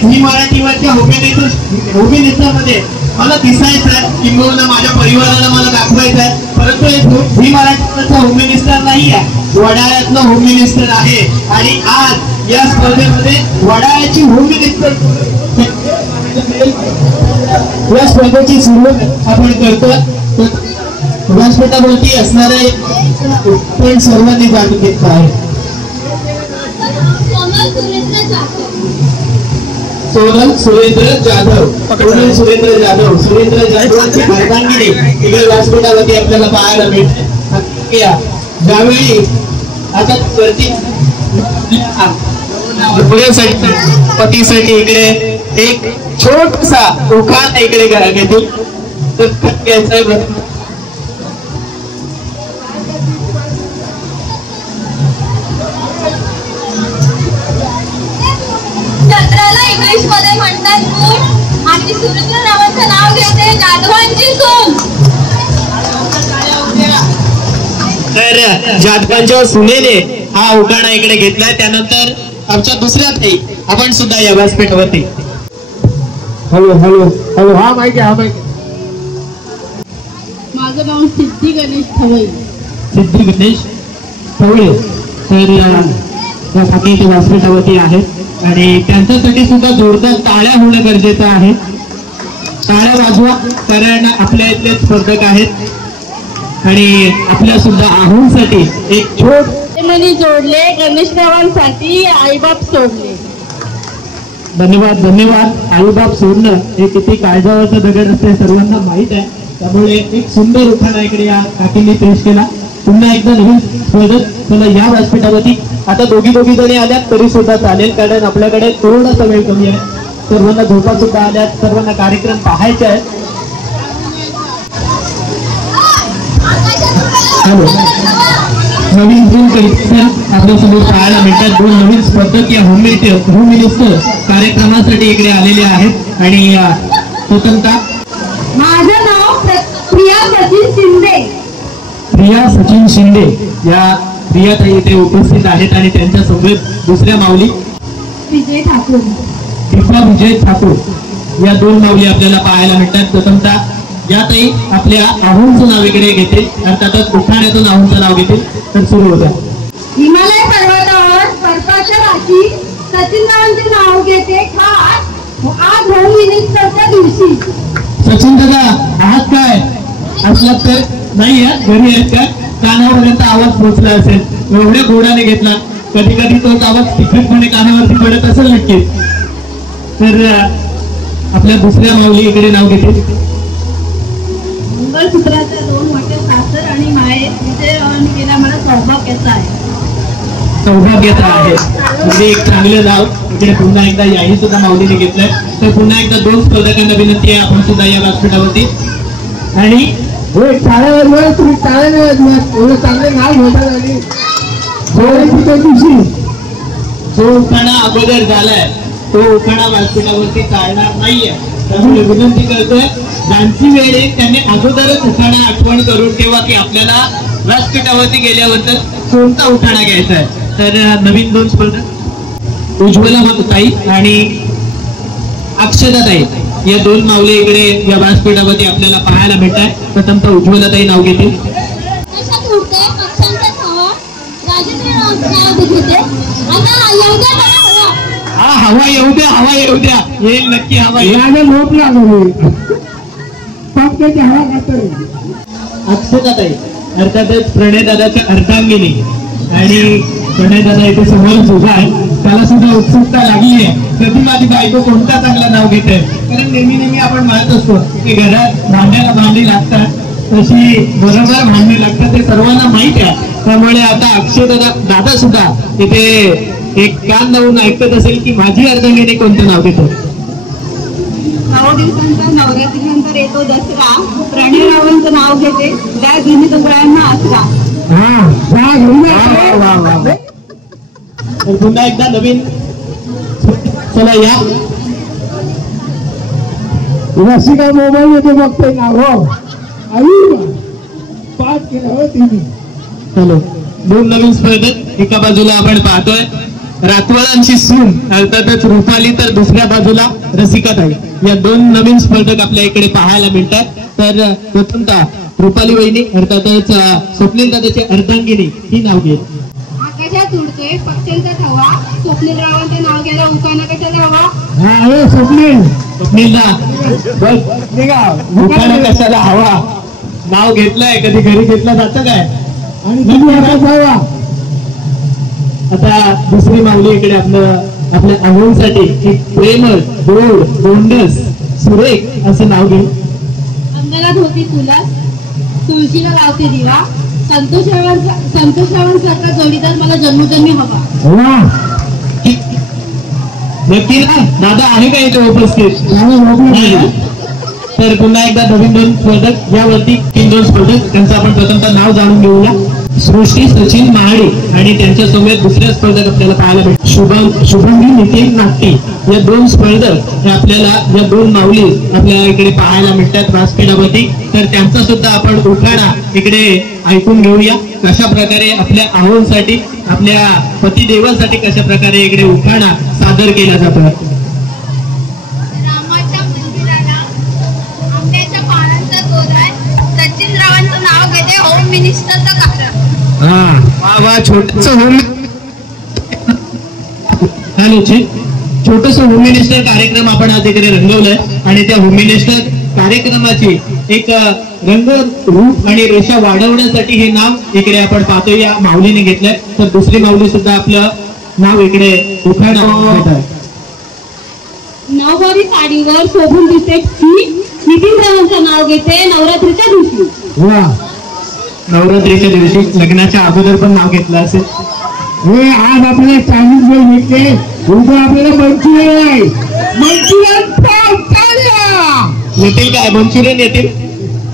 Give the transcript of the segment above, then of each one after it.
Zee मराठीवरच्या होमिनिस्टरमध्ये मला दिसायचं किंबहुना माझ्या परिवाराला मला दाखवायचं आहे, परंतु झी मराठीवरचा होमिनिस्टर नाही आहे, वडाळ्यातलं होमिनिस्टर आहे. आणि आज या स्पर्धेमध्ये वडाळ्याची होमिनिस्टर या स्पर्धेची सुरुवात आपण करतो. व्यासपीठावरती असणारे पण सर्वांनी जाणून घेतलं आहे. सोनल सुरेंद्र जाधव, सुरेंद्र जाधवची अर्धांगिनी इकडे व्यासपीठावरती आपल्याला पाहायला मिळते. ज्यावेळी आता पतीसाठी इकडे एक छोटसा उखाण इकडे घेतील तर घ्यायचा. इंग्लिश मध्ये म्हणतात मूल आणि सुरेंद्र नावाचं नाव घेते जाधवांची सून. तर जाधवांच्या सुनेने हा उखाणा इकडे घेतलाय. त्यानंतर आमच्या दुसऱ्या ताई आपण सुद्धा या व्यासपीठावरती. हॅलो हॅलो हॅलो हा माहिती हा माहिती. माझं नाव सिद्धी गणेश ठवळे. सिद्धी गणेश ठवळे. तर या साठी ते व्यासपीठावरती आहेत आणि त्यांच्यासाठी सुद्धा जोरदार टाळ्या होणं गरजेचं आहे. टाळ्या वाजवा, कारण आपल्या इथले स्पर्धक आहेत आणि आपल्या सुद्धा आहूंसाठी एक छोट मनी जोडले गणेशरावांसाठी आईबाप सोडले. धन्यवाद धन्यवाद. आईबाप सोडणं हे किती काळजावरचं दगड असते सर्वांना माहित आहे. त्यामुळे एक सुंदर उखाणा इकडे या काकींनी पेश केला. पुन्हा एकदा नवीन स्पर्धक चला या व्यासपीठावरती. आता दोघी जणी आल्यात तरी सुद्धा चालेल, कारण आपल्याकडे थोडासा वेळ कमी आहे. सर्वांना झोपा सुद्धा आल्यात, सर्वांना कार्यक्रम पाहायचे आहे. हॅलो नवीन आपल्या समोर पाहायला मिळतात. दोन नवीन स्पर्धक या होम मिनिस्टर कार्यक्रमासाठी इकडे आलेले आहेत. आणि स्वतंत्रता माझं नाव प्रिया सचिन शिंदे. प्रिया सचिन शिंदे या प्रियाताई इथे उपस्थित आहेत आणि त्यांच्या समोर दुसऱ्या माऊली विजय ठाकूर, दीपा विजय ठाकूर या दोन माऊली आपल्याला पाहायला मिळतात. प्रथमतः या ताई आपल्या आहूंचं नाव इकडे घेतील, अर्थातच उखाण्यातून आहूंचं नाव घेतील. तर सुरू होत्या. हिमालय पर्वतावर बर्फाच्या राशी सचिनरावांचे नाव घेते खास आज होम मिनिस्टरच्या दिवशी. सचिन दादा आहात काय? असला तर नाही आहे, घरी आहेत का? कानापर्यंत आवाज पोहोचला असेल, एवढ्या गोडाने घेतला. कधी कधी तोच आवाज तिखटपणे कानावरती पडत असेल नक्कीच. तर आपल्या दुसऱ्या माऊली इकडे नाव घेते. मंगळसूत्राच्या 2 मोठे सासर आणि मायेत विजय केला मला सौभाग्याचा आहे. सौभाग्याचा आहे म्हणजे एक चांगलं नाव इकडे पुन्हा एकदा याही सुद्धा माऊलीने घेतलंय. तर पुन्हा एकदा दोन स्पर्धकांना विनंती आहे आपण सुद्धा या व्यासपीठावरती. आणि टाळ्यावर तुम्ही टाळ्या एवढं चांगले नाव घेतात आणि जो उखाणा अगोदर झालाय तो उखाणा व्यासपीठावरती चालणार नाहीये. त्यामुळे विनंती करतोय ज्यांची वेळ आहे त्यांनी अगोदरच उखाणा आठवण करून ठेवा की आपल्याला व्यासपीठावरती गेल्यानंतर कोणता उखाणा घ्यायचा आहे. तर नवीन दोन स्पर्धक उज्ज्वला ताई आणि अक्षता ताई या दोन माऊली इकडे या व्यासपीठावरती आपल्याला पाहायला मिळत आहे. प्रथमतः उज्ज्वला ताई नाव घेतील. हा हवा येऊ द्या, हवा येऊ द्या, येईल नक्की हवा लोप लागली. अक्षता ताई अर्थातच प्रणय दादाच्या अर्धांगिनी आणि प्रणय दादा इथे समोरच उभा आहे. त्याला सुद्धा उत्सुकता लागली आहे कधी माझी बायको कोणता चांगला नाव घेते. कारण नेहमी आपण म्हणत असतो की घरात भांड्याला भांडी लागतात तशी बरोबर भांडी लागतात, ते सर्वांना माहित आहे. त्यामुळे आता अक्षय दादा सुद्धा इथे एक कान लावून ऐकत असेल की माझी अर्धांगिनी कोणतं नाव घेतो. 9 दिवसांचा नवरात्रीनंतर येतो दसरा. प्रणयरावांचं नाव घेते त्या दिनी दुबळ्यांना आसरा. तर पुन्हा एकदा नवीन चला या रसिका मोबाईल मध्ये बघतोय ना हो. आई पाच केलं हो तिने. चलो दोन नवीन स्पर्धक एका बाजूला आपण पाहतोय रातवळांची सून अर्थातच रुपाली तर दुसऱ्या बाजूला रसिकाताई. या दोन नवीन स्पर्धक आपल्या इकडे पाहायला मिळतात. तर प्रथमतः रुपाली वहिनी अर्थातच स्वप्नील दादाची अर्धांगिनी ही नाव घेत. आकाशात उडतोय पक्ष्यांचा थवा. स्वप्नील रावांचं नाव घ्यायला उकाना कशाला हवा. हा स्वप्नील स्वप्नीलदा उखाणा कशाला हवा नाव घेतलंय कधी घरी घेतलं जातं काय. आणि तुम्ही आता जावा. आता दुसरी माऊली इकडे आपल्या आव्हानासाठी एक प्रेमळ गोड गोंडस सुरेख असं नाव घेऊ. अंगणात होती तुला तुळशीला लावते दिवा. संतोष रावांसारखा जोडीदार मला जन्मोजन्मी हवा. नक्की ना दादा आहे का इथे उपस्थित नाही. तर पुन्हा एकदा नवीन दोन स्पर्धक यावरती 3 स्पर्धक त्यांचं आपण प्रथमतः नाव जाणून घेऊया. सृष्टी सचिन महाडे आणि त्यांच्या समोर दुसऱ्या स्पर्धक आपल्याला पाहायला भेटतात शुभंगी नितीन नाट्टे. या 2 स्पर्धक हे आपल्याला या 2 माऊली आपल्याला इकडे पाहायला मिळतात व्यासपीठावरती. तर त्यांचा सुद्धा आपण उखाणा इकडे ऐकून घेऊया. कशा प्रकारे आपल्या आव्हानासाठी आपल्या पतिदेवासाठी कशा प्रकारे इकडे उखाणा सादर केला जातो. रामाच्या मंदिराला आंब्याच्या पानांचा तोरण. सचिन रावांचं नाव घेते होम मिनिस्टरचं कारण. वा छोटस होम छोटस होम मिनिस्टर कार्यक्रम आपण आज इकडे रंगवलाय. आणि त्या होम मिनिस्टर कार्यक्रमाची एक रंग रूप आणि रेषा वाढवण्यासाठी हे नाव इकडे आपण पाहतो या माऊलीने घेतलंय. तर दुसरी माऊली सुद्धा आपलं नाव इकडे उखाणा घेत आहे. नऊवारी साडीवर शोभून दिसते नितीन रावांचं नाव घेते नवरात्रीच्या दिवशी. नवरात्रीच्या दिवशी लग्नाच्या अगोदर पण नाव घेतलं असेल. हे आज आपल्याला चायनीज वेळ घेतले उद्या आपल्याला मंचुरियन आहे. मंचुरियन येतील काय मंचुरियन येतील.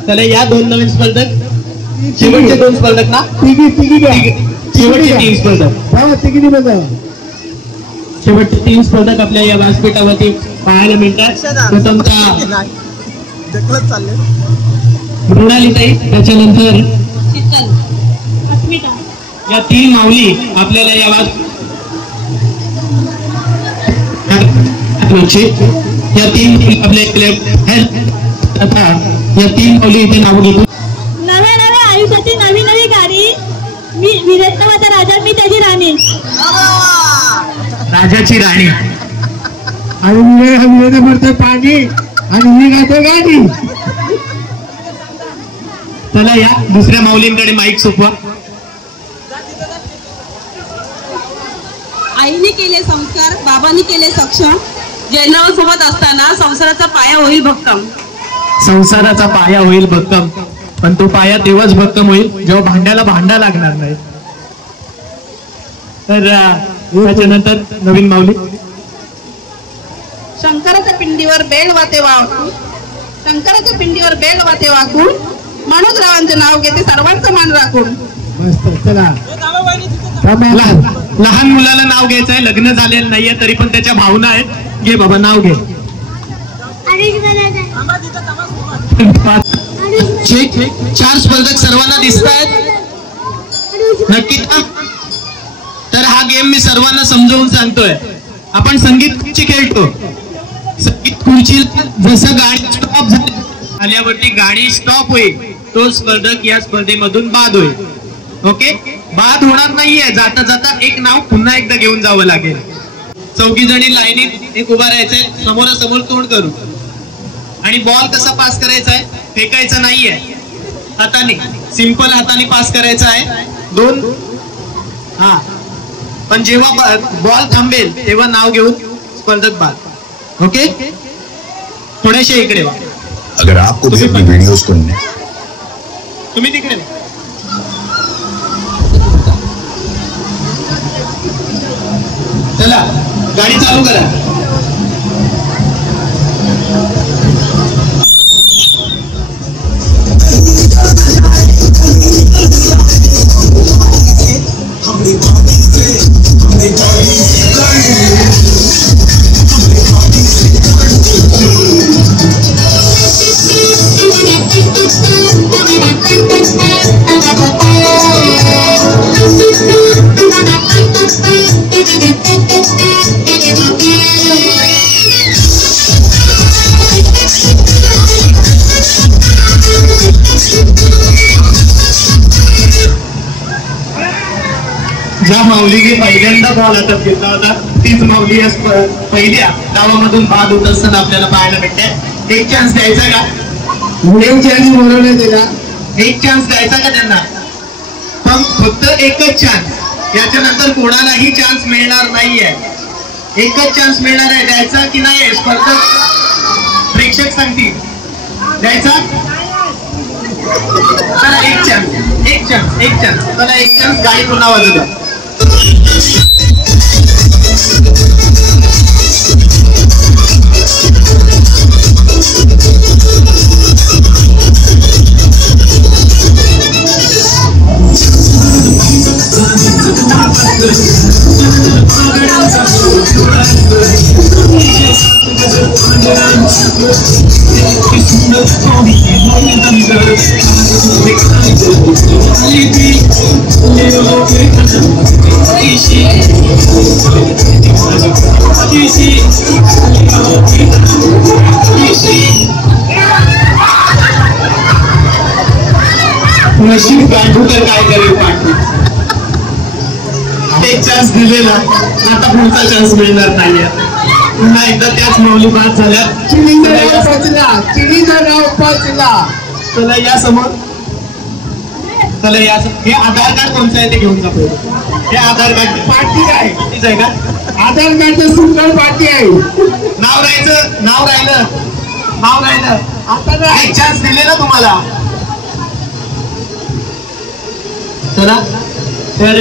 चला या 2 नवीन स्पर्धक शेवटचे 2 स्पर्धक ना शेवटचे 3 स्पर्धक शेवटचे 3 स्पर्धक आपल्या या व्यासपीठावरती पाहायला मिळतात. प्रथमतः मृणालीताई त्याच्यानंतर या 3 माऊली आपल्याला या या 3 आपल्या आता या 3 माऊली इथे नाव घेतो. नव्या आयुष्याची नवी गाडी. मी विरत्नमाता राजा मी त्याची राणी. राजाची राणी. आणि मी भरतो पाणी आणि मी गातो गाडी. चला या दुसऱ्या माऊलींकडे माईक सोपवा. आईने केले संस्कार बाबांनी केले सक्षम. जयनावासोबत असताना संसाराचा पाया होईल भक्कम. संसाराचा पाया होईल भक्कम. पण तो पाया तेव्हाच भक्कम होईल जेव्हा भांड्याला भांडा लागणार नाही. तर त्याच्यानंतर नवीन माऊली. शंकराच्या पिंडीवर बेल वाते वाकून. शंकराच्या पिंडीवर बेल वाते वाकून. मनोज रावांचे नाव घेते सर्वांचं मान राखून. मस्त. चला लहान मुलाला नाव घ्यायचंय. लग्न झालेलं नाहीये तरी पण त्याच्या भावना आहेत. घे बाबा नाव घे. 4 स्पर्धक सर्वांना दिसत आहेत नक्की. तर हा गेम मी सर्वांना समजावून सांगतोय. आपण संगीत खुर्ची खेळतो. संगीत खुर्ची जसं गाडी स्टॉप झाल्यावरती गाडी स्टॉप होईल तो स्पर्धक या स्पर्धेमधून बाद होईल. ओके बाद होणार नाहीये. जाता जाता एक नाव पुन्हा एकदा घेऊन जावं लागेल. 4 जणी लाईनीत एक उभा राहायचंय समोरासमोर तोंड करू. आणि बॉल कसा पास करायचा आहे फेकायचा नाहीये. हाताने सिंपल हाताने पास करायचा आहे. 2 पण जेव्हा बॉल थांबेल तेव्हा नाव घेऊन स्पर्धक बाद. ओके थोडेसे इकडे वा. अगर आपको भी अपनी वीडियोस को तुम्ही तिकडे चला गाडी चालू करा. ज्या माऊलीने पहिल्यांदा बॉल हातात घेतला होता तीच माऊली पहिल्या डावामधून बाद होत असताना आपल्याला पाहायला भेटते. एक चान्स द्यायचा का? बोलवण्यात दिला. एक चान्स द्यायचा का त्यांना? पण फक्त एकच चान्स, याच्यानंतर कोणालाही चान्स मिळणार नाहीये. एकच चान्स मिळणार आहे. द्यायचा की नाही स्पर्धक प्रेक्षक सांगतील. द्यायचा? चला एक चान्स, एक चान्स, एक चान्स. चला एक चान्स. गाडी पुन्हा वाजू द्या. नशीब पाठवू तर काय करेल पाठवू. एक चान्स दिलेला, आता पुढचा चान्स मिळणार नाहीये. पुन्हा एकदा त्याच माऊली बाद झाल्या. चला या समोर. चला या. हे आधार कार्ड कोणतं आहे ते घेऊन जा पहिले. हे आधार कार्ड पार्टी आहे. पार्टीच आहे का? आधार कार्डचं सुंदर पार्टी आहे. नाव राहायचं. नाव राहिलं. नाव राहिलं. आता एक चान्स दिले ना तुम्हाला. चला तर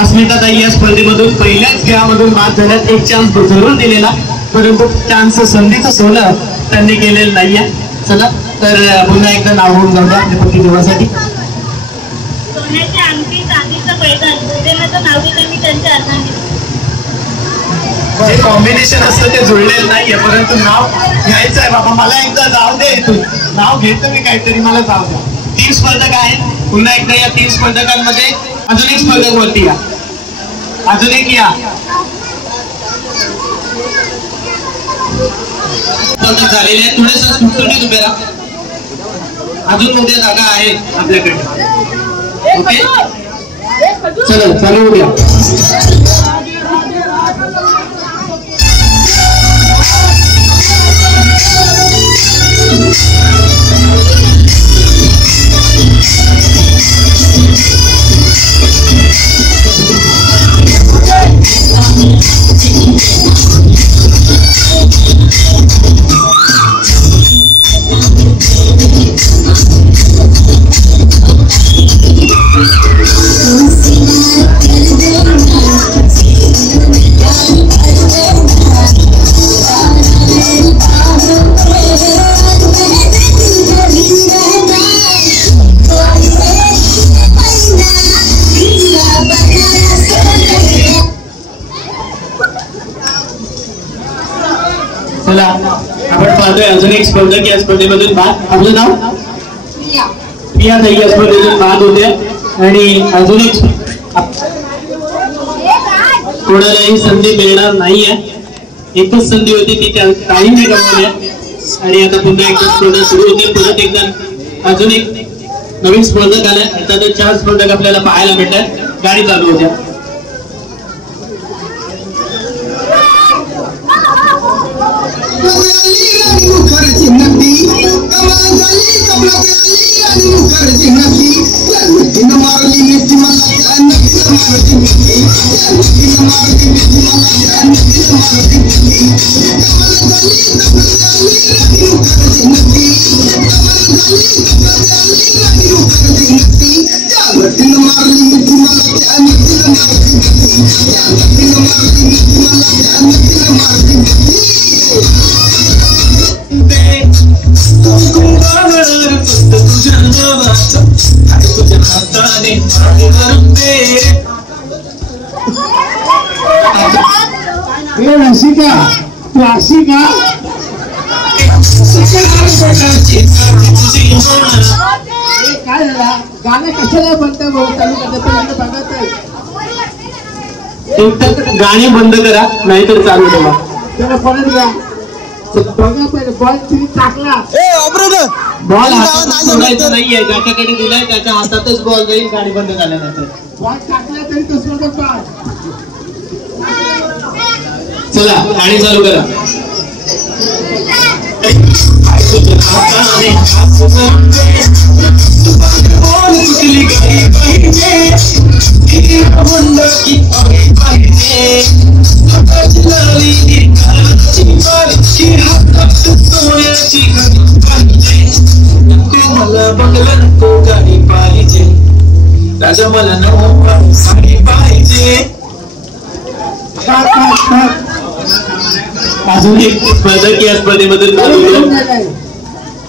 अस्मिताताई या स्पर्धेमधून पहिल्याच खेळामधून बाद झाल्यात. एक चान्स जरूर दिलेला, परंतु चान्स संधीचं सोनं त्यांनी केलेलं नाहीये. चला तर पुन्हा एकदा नाव होऊन जाऊ द्या पती देवासाठी. सोन्याची अंगठी, चांदीचं पैठण, भोजनाचं नाव घेते मी त्यांच्या अर्धांनी. जे कॉम्बिनेशन असतं ते जुळलेलं नाहीये, परंतु नाव घ्यायचं आहे बाबा. मला एकदा जाऊ दे इथून. नाव घेतो मी काहीतरी, मला जाऊ द्या. 3 स्पर्धक आहेत. पुन्हा एकदा या 3 स्पर्धकांमध्ये अजून एक स्पर्धक वरती या. अजून एक या स्पर्धक झालेले आहेत. थोडेस सुटसुटीत उभे राहा. अजून मोठ्या जागा आहेत आपल्याकडे. ओके चला चालू उद्या. चला आपण पाहतोय अजून एक स्पर्धक या स्पर्धेमधून बाद. आपलं नाव? प्रिया ताई या स्पर्धेतून बाद होते. आणि अजून एक कोणालाही संधी मिळणार नाहीये. एकच संधी होती ती काहींनी गमावली. आणि आता पुन्हा एकदा स्पर्धा सुरू होते. परत एकदा अजून एक नवीन स्पर्धक आलाय. आता तर 4 स्पर्धक आपल्याला पाहायला भेटतात. गाडी चालू होत्या. रसिका तू अशी का काय झाला गाणं कशाला म्हणता चालू करता बघत एकतर गाणी बंद करा नाहीतर चालू ठेवा. त्याला परत घ्या बघा पहिले बॉल तुम्ही टाकला बॉल हातात सोडायचा नाहीये. ज्याच्याकडे दिलाय त्याच्या हातातच बॉल जाईल गाणी बंद झाल्यानंतर. बॉल टाकला तरी तो सोडत पास. चला गाणी चालू करा. मला बंगला नको गाडी पाहिजे राजा मला नवं साडी पाहिजे. अजून एक स्पर्धक या स्पर्धेमध्ये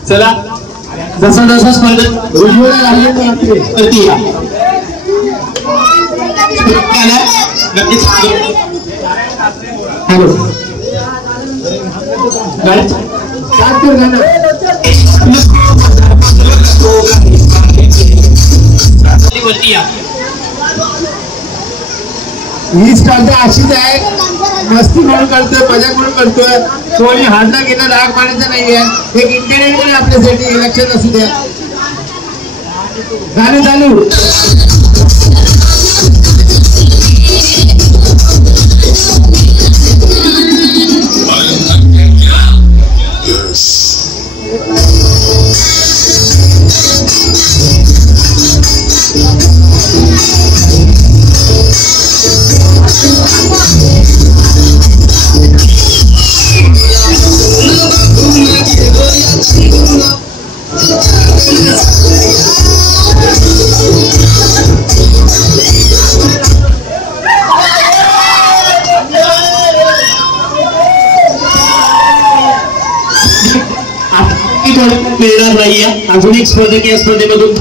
चला जसा जसा स्पर्धक नक्कीच. हॅलो वरती या. ही स्पर्धा अशीच आहे. मस्ती म्हणून करतोय मजा म्हणून करतोय. कोणी हाडला गेला राग मानायचा नाहीये. एक इंटरनेट आपल्यासाठी लक्षात असू द्या. गाणं चालू. मिळणार नाहीये. अजून एक स्पर्धक या स्पर्धेमधून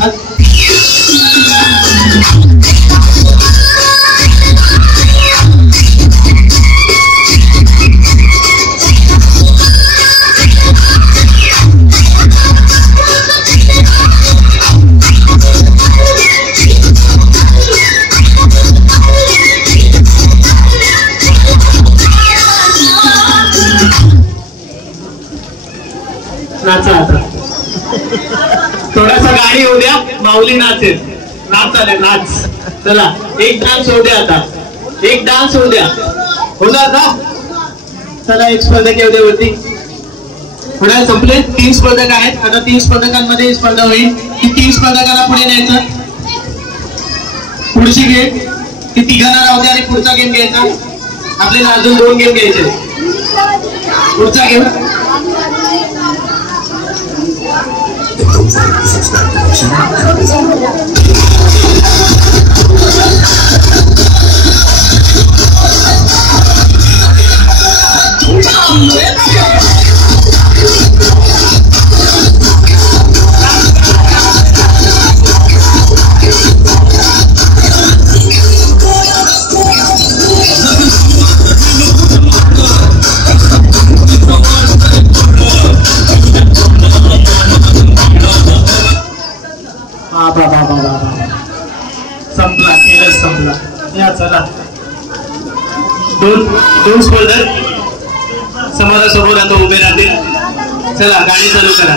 नाचा. आता थोडासा गाणी होऊ द्या. माऊली नाचेल. नाच आले नाच. चला एक डान्स होऊ द्या. आता एक डान्स होऊ द्या. होणार ना. चला एक स्पर्धक येऊ द्या वरती. थोड्या संपले. 3 स्पर्धक आहेत. आता 3 स्पर्धकांमध्ये स्पर्धा होईल. की 3 स्पर्धकांना पुढे न्यायचं. पुढची गेम ती तिघांना राहू द्या आणि पुढचा गेम घ्यायचा. आपल्याला अजून 2 गेम घ्यायचे. पुढचा गेम संपला. खेळ संपला. या चला 2 स्पर्धक समाजासमोर आता उभे राहतील. चला गाणी चालू करा.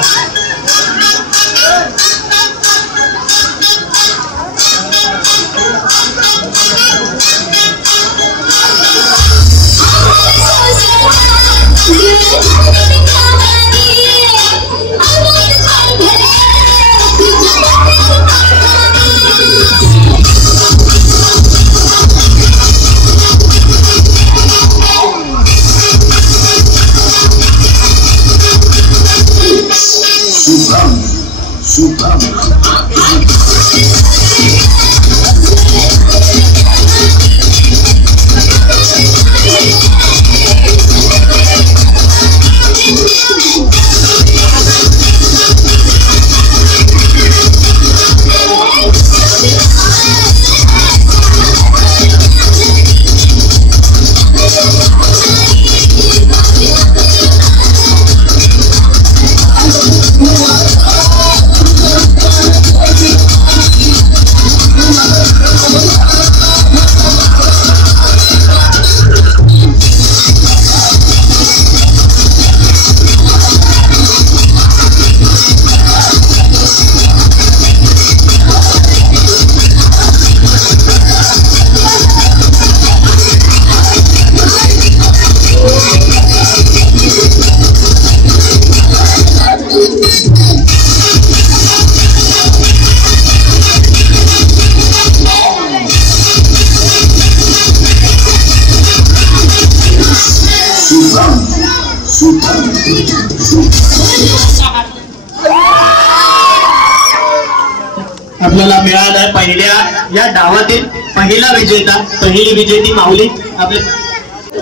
आपल्याला मिळाला पहिल्या या डावातील पहिला विजेता, पहिली विजेती माऊली आपल्या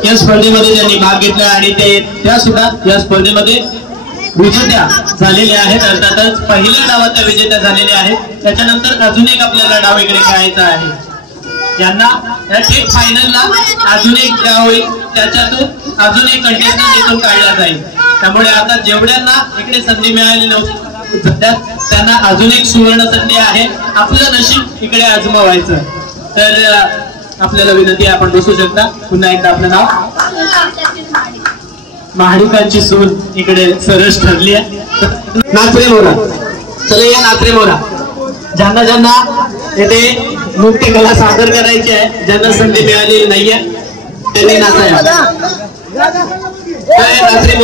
या स्पर्धेमध्ये त्यांनी भाग घेतला आणि त्या सुद्धा या स्पर्धेमध्ये विजेत्या झालेल्या आहेत. अर्थातच पहिल्या डावात त्या विजेत्या झालेल्या आहेत. त्याच्यानंतर अजून एक आपल्याला डाव इकडे खेळायचा आहे. यांना या थेट फायनलला अजून एक डाव होईल, त्याच्यातून अजून एक कंटेस्टंट इथून काढला जाईल. त्यामुळे आता जेवढ्यांना इकडे संधी मिळाली नव्हती सध्या त्यांना अजून एक सुवर्ण संधी आहे आपलं नशीब इकडे आजमावायचं. तर आपल्याला विनंती आहे, आपण बसू शकता. पुन्हा एकदा आपलं नाव. महाडिकांची सून इकडे सरस ठरली आहे. नाचरे मोरा, चला या नाचरे मोरा. ज्यांना ज्यांना येथे नृत्य कला सादर करायची आहे, ज्यांना संधी मिळालेली नाहीये त्यांनी नाचायला. नाचरे मोरा.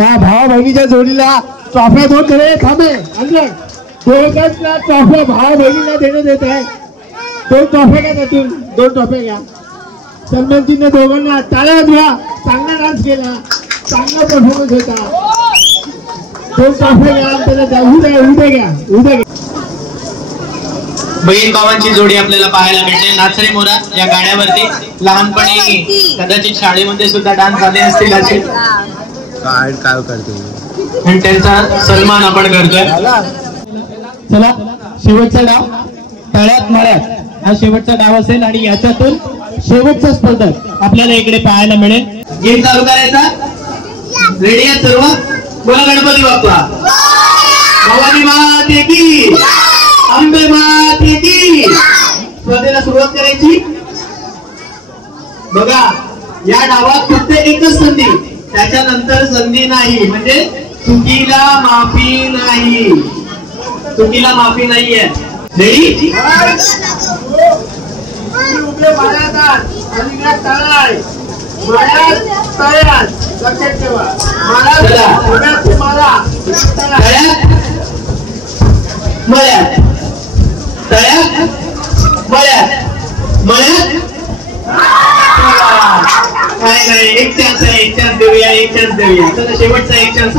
या भाव बहिणीच्या जोडीला ट्रॉफ्या दोन करे थांबे आणलं. दोघांना ट्रॉफ्या भाव बहिणीला देण्यात येत आहे. 2 ट्रॉफ्या घ्या, त्यातून 2 ट्रॉफ्या घ्या. सन्मान चिन्ह दोघांना. टाळ्या द्या. चांगला डान्स केला, चांगला परफॉर्मन्स होता. 2 ट्रॉफ्या घ्या. त्याला उद्या घ्या. बहीण भावांची जोडी आपल्याला पाहायला मिळते. नाचरे मोरा या गाण्यावरती लहानपणी कदाचित शाळेमध्ये सुद्धा डान्स झाले असतील असे. काय करते आणि त्यांचा सन्मान आपण करतोय. चला शेवटचा डाव तळ्यात मळ्यात हा शेवटचा डाव असेल आणि याच्यातून शेवटचा स्पर्धक आपल्याला इकडे पाहायला मिळेल. गेम चालू करायचा. रेडी आहे सर्व? बोला गणपती बाप्पा. भवानी माते की, अंबे माते की. स्पर्धेला सुरुवात करायची. बघा या डावात फक्त एकच संधी, त्याच्यानंतर संधी नाही. म्हणजे चुकीला माफी नाही. चुकीला माफी नाहीये. रेडी? लक्षात ठेवा. मळ्यात तळ्यात मळ्यात मळ्यात. काय नाही, एक चान्स आहे. एक चान्स देऊया, एक चान्स देऊया. तर शेवटचा एक चान्स.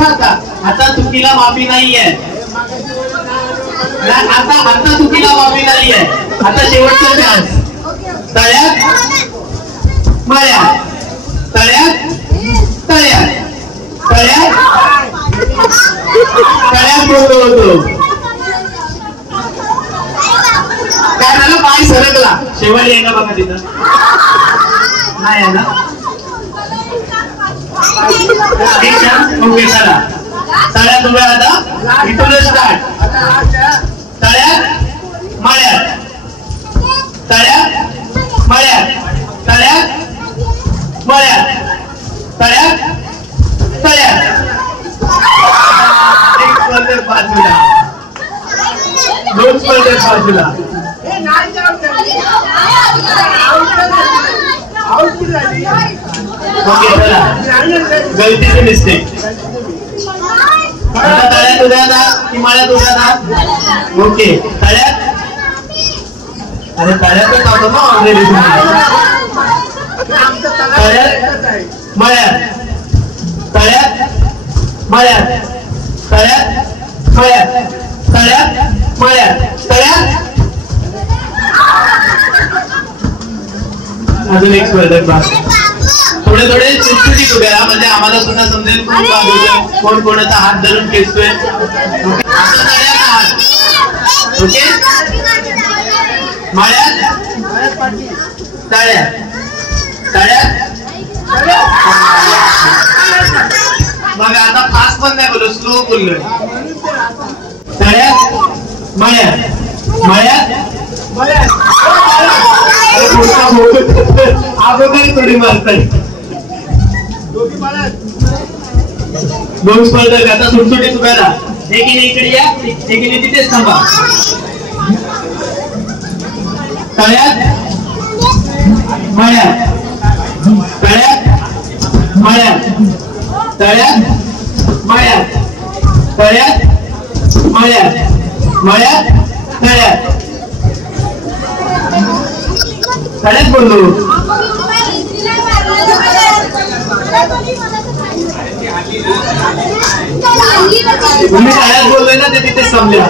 आता चुकीला माफी नाहीये. आता चुकीला माफी नाहीये. आता शेवटचा चान्स. तळ्यात मळ्यात तळ्यात तळ्यात तळ्यात तळ्यात बोलतो होतो. काय झालं? पाय सरकला शेवाली आहे का बघा तिथं नाही आहे ना ओके चला तळ्यात उभ्या आता इथून स्टार्ट तळ्यात माळ्यात तळ्यात माळ्यात तळ्यात माळ्यात तळ्यात तळ्यात एक स्पर्धेत बाजूला दोन स्पर्धेत बाजूला ओके चला गलतीचे मिस्टेक आता तळ्यात उभ्या था की माळ्यात उभ्या था ओके तळ्यात अरे तळ्यातच होतो ना ऑलरेडी तळ्यात मळ्यात तळ्यात मळ्यात तळ्यात मळ्यात तळ्यात मळ्यात तळ्यात अजून एक स्पर्धक भाग थोडे थोडे सुटसुटीत उभ्या म्हणजे आम्हाला सुद्धा समजेल कोण बाजूला कोण कोणाचा हात धरून खेचतोय आता तळ्यात हात ओके माळ्यात तळ्यात तळ्यात मग आता फास्ट पण नाही बोललो स्लो बोललोय तळ्यात मळ्यात मळ्यात अगोदर थोडी मारताय दोन स्पर्धक आता सुटसुटीत उभ्या राहा एकीने इकडे या एकीने तिथेच थांबा तळ्यात मळ्यात तळ्यात मळ्यात तळ्यात मळ्यात तळ्यात मळ्यात मळ्यात तळ्यात तळ्यात बोललो तुम्ही तळ्यात बोललोय ना ते तिथेच समजा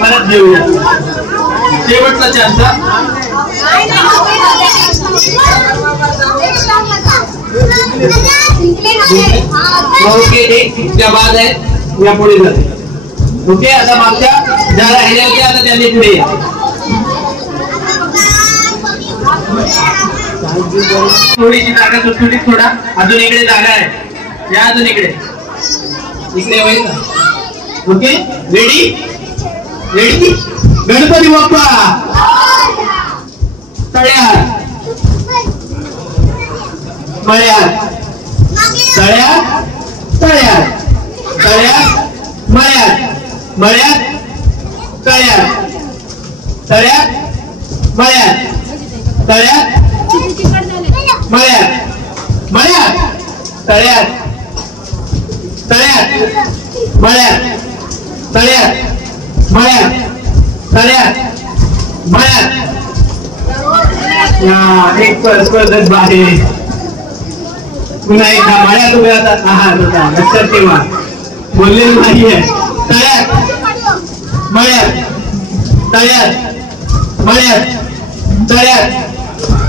परत घेऊया शेवटचा चान्स ओके एक त्या बाद आहे या पुढे जाते ओके आता मागच्या ज्या राहिल्या होत्या आता त्यांनी पुढे या थोडीशी जागा सुटसुटीत थोडा अजून इकडे जागा आहे या अजून इकडे इकडे होईल okay ready ready Ganpati Bappa तळ्यात मळ्यात तळ्यात तळ्यात तळ्यात मळ्यात मळ्यात तळ्यात तळ्यात मळ्यात तळ्यात मळ्यात मळ्यात तळ्यात तळ्यात मळ्यात तळ्यात मळ्यात तळ्यात मळ्यात एक स्पर्धक बाहेर पुन्हा एकदा मळ्यात उभ्या होता लक्षात ठेवा बोललेलं नाहीये तळ्यात मळ्यात तळ्यात मळ्यात तळ्यात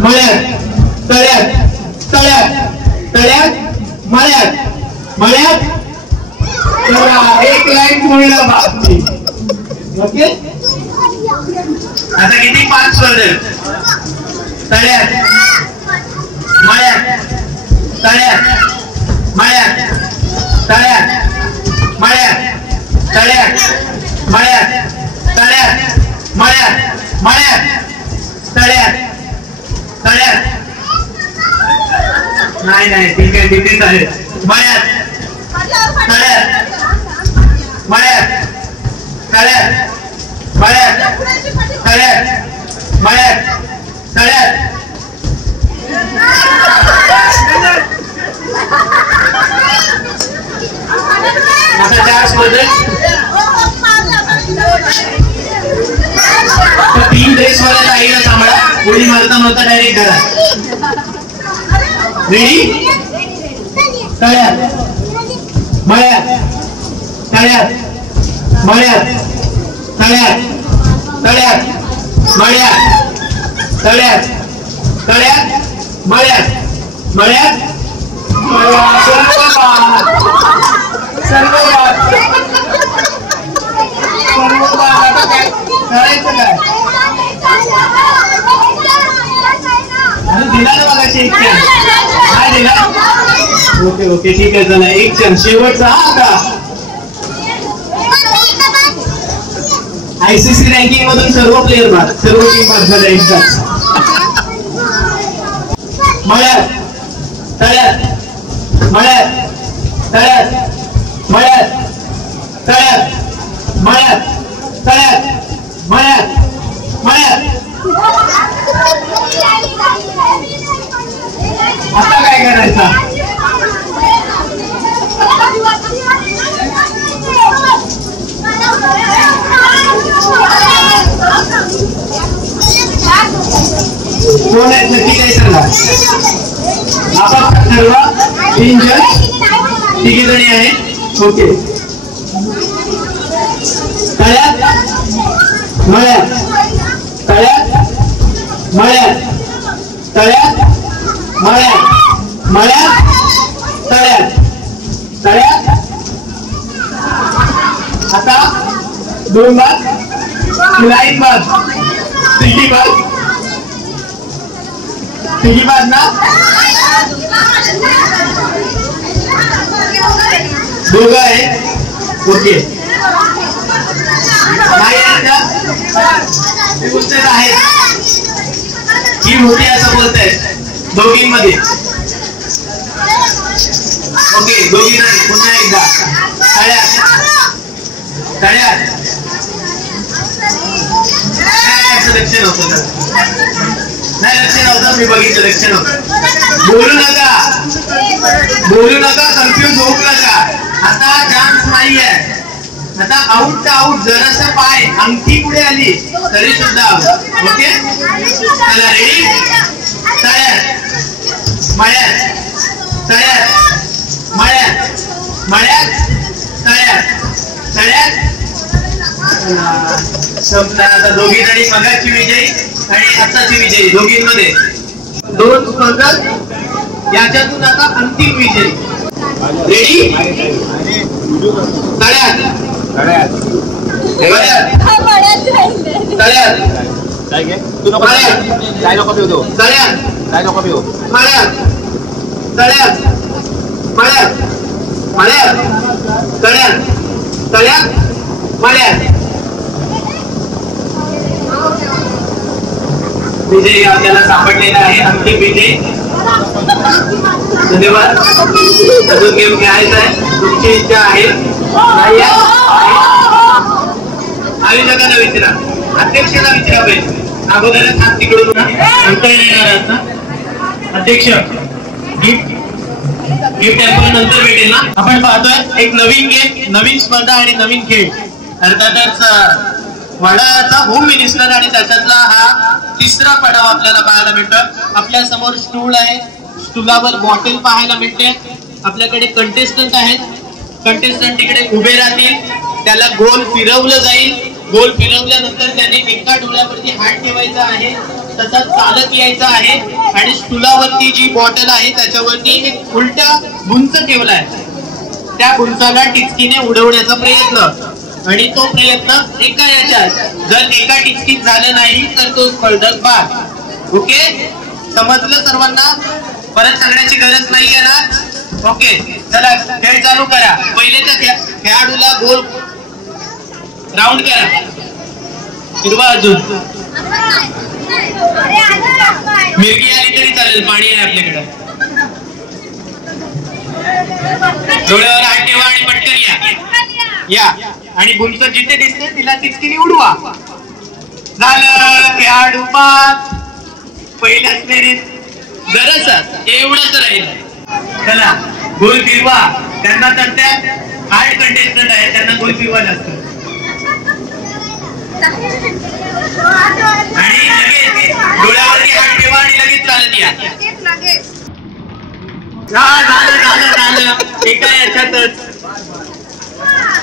मळ्यात तळ्यात तळ्यात तळ्यात मळ्यात मळ्यात एक लाईन पूर्ण बाकी ओके आता किती 5 स्पर्धक तळ्यात मळ्यात तळ्यात मळ्यात तळ्यात मळ्यात तळ्यात मळ्यात तळ्यात मळ्यात मळ्यात तळ्यात तळ्यात नाही नाही ठीक आहे तिथेच आहे मळ्यात तळ्यात मळ्यात तळ्यात मळ्यात तळ्यात मळ्यात तळ्यात आता 4 स्पर्धक 3 ड्रेस वाला राहिला सांभाळा उडी मारता मारता डायरेक्ट घरा रेडी तळ्यात मळ्यात तळ्यात मळ्यात तळ्यात तळ्यात मळ्यात तळ्यात तळ्यात मळ्यात मळ्यात सर्व एक क्षण काय दिला? ओके ओके ठीक आहे चला एक क्षण शेवटचा आता ICC रँकिंग मधून सर्व प्लेयर बाद सर्व टीम बाद झाल्या एकदाच मळ्यात तळ्यात मळ्यात तळ्यात मळ्यात तळ्यात मळ्यात तळ्यात मळ्यात मळ्यात आता काय करायचं कोण आहे नक्की काय सांगा आपण ठरवा 3 जण 3 जणी आहे ओके तळ्यात मळ्यात तळ्यात मळ्यात तळ्यात मळ्यात मळ्यात तळ्यात तळ्यात आता 2 बाद लाईन बाद तिघी बाद ना दोघं आहे ओके आहे ही होती असं बोलताय दोघींमध्ये ओके दोघी नाही पुन्हा एकदा तळ्यात तळ्यात लक्ष नव्हतं नाही लक्ष नव्हतं मी बघितलं लक्ष नव्हतं बोलू नका कन्फ्युज होऊ नका आता चान्स नाहीये आता आउट आउट जरासा पाय अंगठी पुढे आली तरी सुद्धा ओके चला रेडी तळ्यात मळ्यात तळ्यात मळ्यात मळ्यात तळ्यात तळ्यात संपला आता दोघी जणी मगाची विजयी आणि आताची विजयी दोघींमध्ये 2 स्पर्धक याच्यातून आता अंतिम विजयी रेडी तळ्यात तळ्यात तळ्यात काय घे तू नको काय नको पिऊ तू तळ्यात काय नको पिऊ मळ्यात तळ्यात मळ्यात मळ्यात तळ्यात तळ्यात मळ्यात विजय आपल्याला सापडलेला आहे अंतिम विजय धन्यवाद अजून गेम खेळायचा आहे तुमची इच्छा आहे आयोजकांना विचारा अध्यक्षाला विचारा पाहिजे अगोदरच हात तिकडून नंतर येणार आहात ना अध्यक्ष गिफ्ट नंतर भेटेल ना आपण पाहतोय एक नवीन गेम नवीन स्पर्धा आणि नवीन खेळ अर्थातच वडाळ्याचा होम मिनिस्टर आणि त्याच्यातला हा तिसरा पडाव आपल्याला पाहायला मिळतो आपल्या समोर स्टूल आहे स्टूलावर बॉटल पाहायला मिळते आपल्याकडे कंटेस्टंट आहेत कंटेस्टंट तिकडे उभे राहतील त्याला गोल फिरवलं जाईल गोल फिरवल्यानंतर त्याने एका डोळ्यावरती हात ठेवायचा आहे तसंच चालत यायचा आहे आणि स्टूलावरती जी बॉटल आहे त्याच्यावरती एक उलटा गुंच ठेवलाय त्या गुंचाला टिचकीने उडवण्याचा प्रयत्न आणि तो प्रयत्न एका याच्यात जर एका टिचकीत झालं नाही तर तो स्पर्धक बाद ओके समजलं सर्वांना परत सांगण्याची गरज नाहीये ना ओके चला खेळ चालू करा पहिले त्या खेळाडूला गोल राऊंड करा हिरवा अजून मिरगी आली तरी चालेल पाणी आहे आपल्याकडे डोळ्यावर हात ठेवा आणि पटकन या आणि गुंच जिथे दिसते तिला तितकी उडवा झालं खेळाडू बाद पहिल्याच फेरीत जरासं एवढंच राहील चला गोल फिरवा त्यांना तर त्या हार्ड कंटेस्टंट आहे त्यांना गोल फिरवा जास्त आणि लगेच डोळ्यावरती हात ठेवा आणि लगेच चालत या झालं एका याच्यातच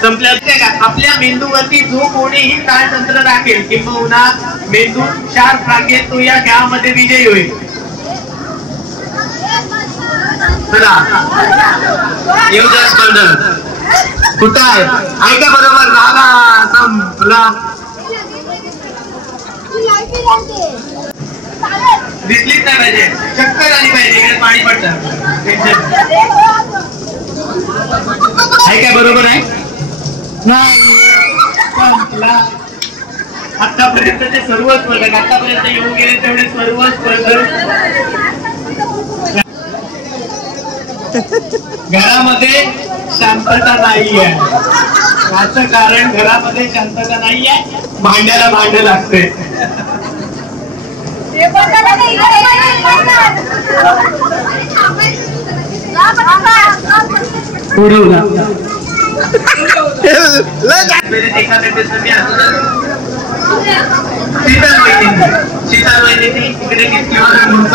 संपलं का आपल्या मेंदूवरती जो कोणीही ताळतंत्र राखेल किंबहुना मेंदू शार्प राखेल तो या खेळामध्ये विजयी होईल चला येऊ द्या स्पर्धक कुठं आहे ऐका बरोबर झाला संपला दिसलीच नाही पाहिजे, चक्कर आली पाहिजे, इकडे पाणी पडतं. टेन्शन आहे काय? बरोबर आहे नाही? आतापर्यंतचे सर्व स्पर्धक, आतापर्यंत येऊन गेले तेवढे सर्व स्पर्धक घरामध्ये शांतता नाहीये. याचं कारण घरामध्ये शांतता नाहीये, भांड्याला भांड लागते. उडवला शीतल वहिनी इकडे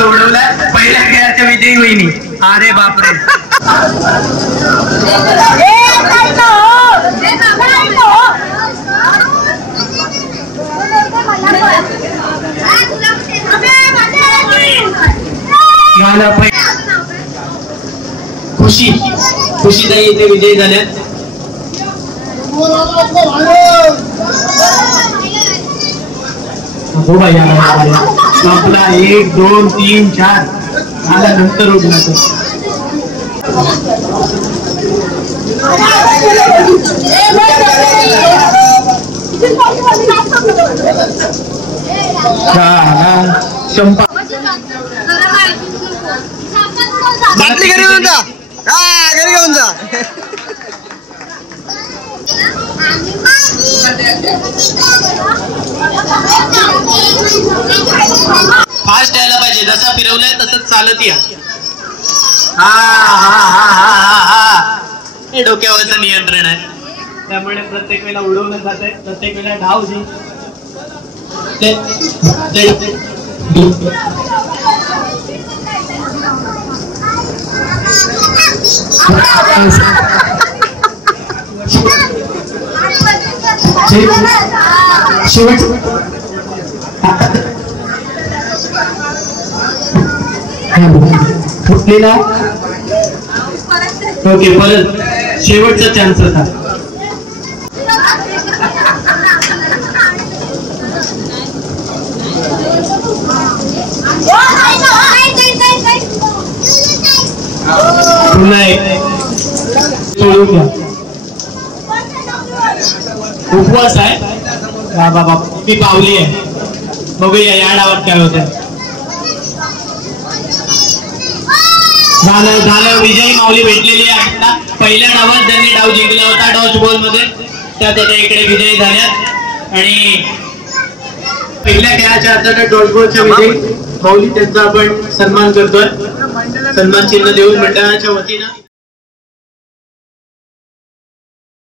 उडवला. पहिल्या खेळाच्या विजयी वहिनी. अरे बापरे, खुशीताई इथे विजयी झाल्या. हो बाई, आपला 1 2 3 4 आला नंतर उडला तो. शंपा बाटली घरी घेऊन जा, घरी घेऊन जा. फास्ट यायला पाहिजे, जसा फिरवलाय तसंच चालत या. हा हा हा हा हा हे डोक्यावरचं नियंत्रण आहे. त्यामुळे प्रत्येक वेळेला उडवलं जात आहे, प्रत्येक वेळेला धाव जी फुटलेला. ओके, परत शेवटचा चान्स होता. पुन्हा एक सोडून घ्या. उपवास आहे बाबा, मी पावली आहे. बघूया या डावात काय होत आहे. झालं विजयी माऊली भेटलेली आहे आपला. पहिल्या डावात ज्यांनी डाव जिंकला होता डॉज बॉल मध्ये, त्यात आता इकडे विजयी झाल्यात. आणि पहिल्या खेळाच्या आता डॉज बॉलच्या विजयी माऊली, त्यांचा आपण सन्मान करतोय. सन्मान चिन्ह देऊन मंडळाच्या वतीनं.